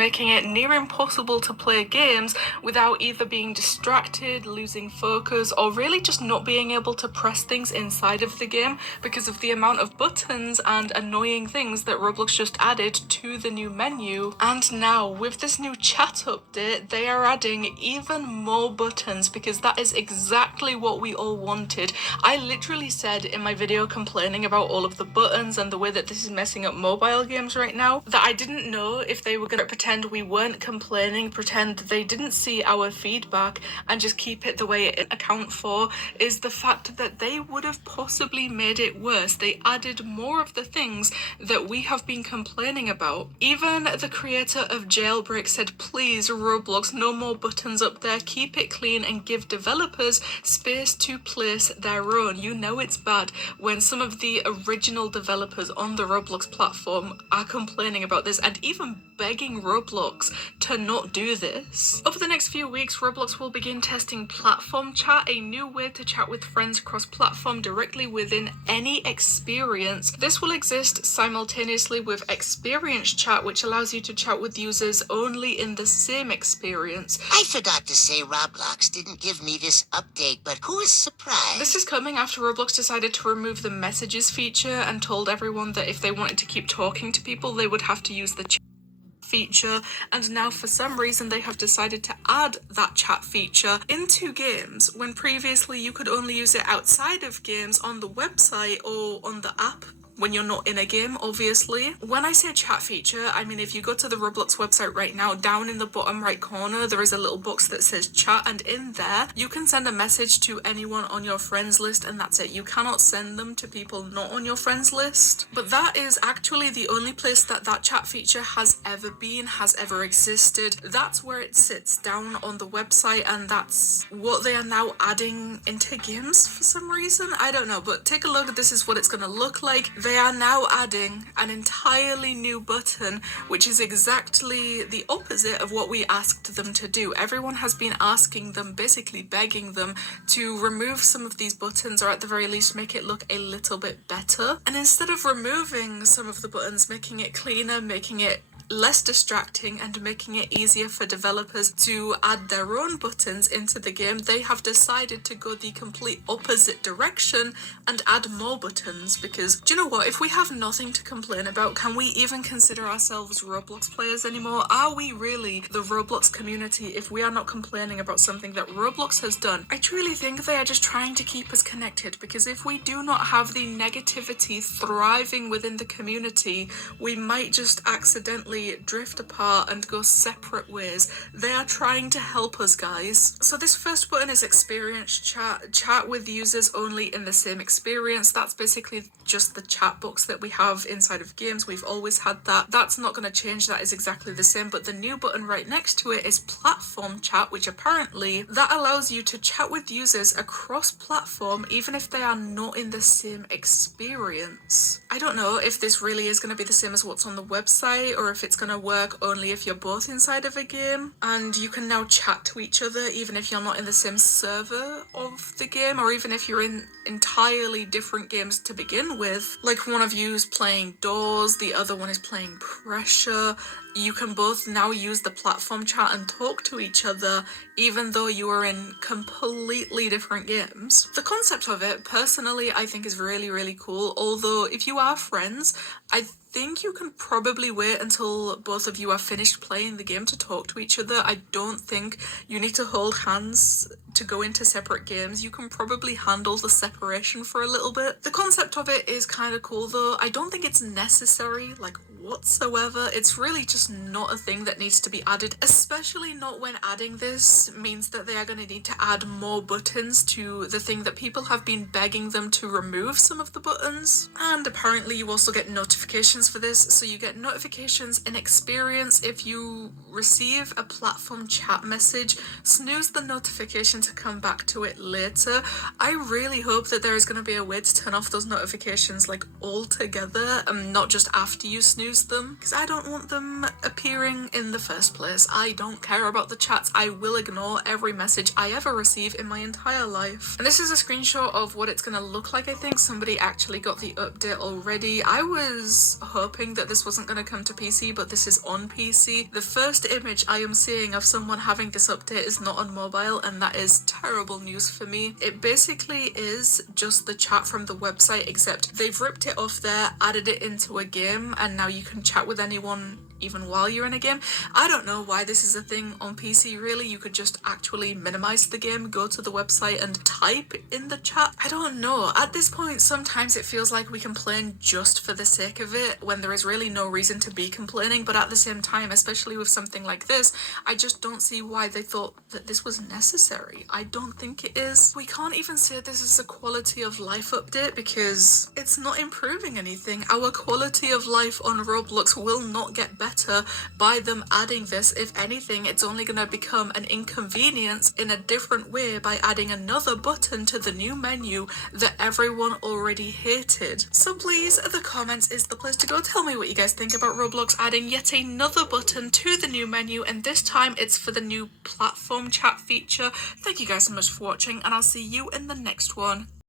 making it near impossible to play games without either being distracted, losing focus, or really just not being able to press things inside of the game because of the amount of buttons and annoying things that Roblox just added to the new menu. And now with this new chat update, they are adding even more buttons because that is exactly what we all wanted. I literally said in my video complaining about all of the buttons and the way that this is messing up mobile games right now that I didn't know if they were going to pretend we weren't complaining, pretend they didn't see our feedback and just keep it the way it account for, is the fact that they would have possibly made it worse. They added more of the things that we have been complaining about. Even the creator of Jailbreak said, please Roblox, no more buttons up there, keep it clean and give developers space to place their own. You know it's bad when some of the original developers on the Roblox platform are complaining about this and even begging Roblox to not do this. Over the next few weeks, Roblox will begin testing platform chat, a new way to chat with friends cross-platform directly within any experience. This will exist simultaneously with experience chat, which allows you to chat with users only in the same experience. I forgot to say Roblox didn't give me this update, but who is surprised? This is coming after Roblox decided to remove the messages feature and told everyone that if they wanted to keep talking to people, they would have to use the chat feature, and now for some reason they have decided to add that chat feature into games when previously you could only use it outside of games on the website or on the app when you're not in a game, obviously. When I say chat feature, I mean if you go to the Roblox website right now, down in the bottom right corner, there is a little box that says chat, and in there, you can send a message to anyone on your friends list, and that's it. You cannot send them to people not on your friends list. But that is actually the only place that that chat feature has ever been, has ever existed. That's where it sits, down on the website, and that's what they are now adding into games for some reason. I don't know, but take a look. This is what it's gonna look like. They are now adding an entirely new button, which is exactly the opposite of what we asked them to do. Everyone has been asking them, basically begging them, to remove some of these buttons, or at the very least make it look a little bit better. And instead of removing some of the buttons, making it cleaner, making it less distracting and making it easier for developers to add their own buttons into the game, they have decided to go the complete opposite direction and add more buttons. Because do you know what, if we have nothing to complain about, can we even consider ourselves Roblox players anymore? Are we really the Roblox community if we are not complaining about something that Roblox has done? I truly think they are just trying to keep us connected, because if we do not have the negativity thriving within the community, we might just accidentally drift apart and go separate ways. They are trying to help us, guys. So this first button is experience chat. Chat with users only in the same experience. That's basically just the chat box that we have inside of games. We've always had that. That's not going to change. That is exactly the same. But the new button right next to it is platform chat, which apparently that allows you to chat with users across platform even if they are not in the same experience. I don't know if this really is going to be the same as what's on the website, or if it's going to work only if you're both inside of a game and you can now chat to each other even if you're not in the same server of the game, or even if you're in entirely different games to begin with. Like one of you is playing Doors, the other one is playing Pressure. You can both now use the platform chat and talk to each other even though you are in completely different games. The concept of it, personally, I think is really, really cool. Although if you are friends, I think you can probably wait until both of you are finished playing the game to talk to each other. I don't think you need to hold hands to go into separate games. You can probably handle the separation for a little bit. The concept of it is kind of cool though. I don't think it's necessary, like whatsoever. It's really just not a thing that needs to be added, especially not when adding this means that they are going to need to add more buttons to the thing that people have been begging them to remove some of the buttons. And apparently you also get notifications for this, so you get notifications in experience if you receive a platform chat message. Snooze the notification to come back to it later. I really hope that there is going to be a way to turn off those notifications like altogether, and not just after you snooze them, because I don't want them appearing in the first place. I don't care about the chats. I will ignore every message I ever receive in my entire life. And this is a screenshot of what it's going to look like. I think somebody actually got the update already. I was was hoping that this wasn't going to come to PC, but this is on PC. The first image I am seeing of someone having this update is not on mobile, and that is terrible news for me. It basically is just the chat from the website, except they've ripped it off there, added it into a game, and now you can chat with anyone even while you're in a game. I don't know why this is a thing on PC, really. You could just actually minimize the game, go to the website and type in the chat. I don't know. At this point, sometimes it feels like we complain just for the sake of it, when there is really no reason to be complaining, but at the same time, especially with something like this, I just don't see why they thought that this was necessary. I don't think it is. We can't even say this is a quality of life update because it's not improving anything. Our quality of life on Roblox will not get better by them adding this. If anything, it's only going to become an inconvenience in a different way by adding another button to the new menu that everyone already hated. So please, the comments is the place to go. Tell me what you guys think about Roblox adding yet another button to the new menu, and this time it's for the new platform chat feature. Thank you guys so much for watching, and I'll see you in the next one.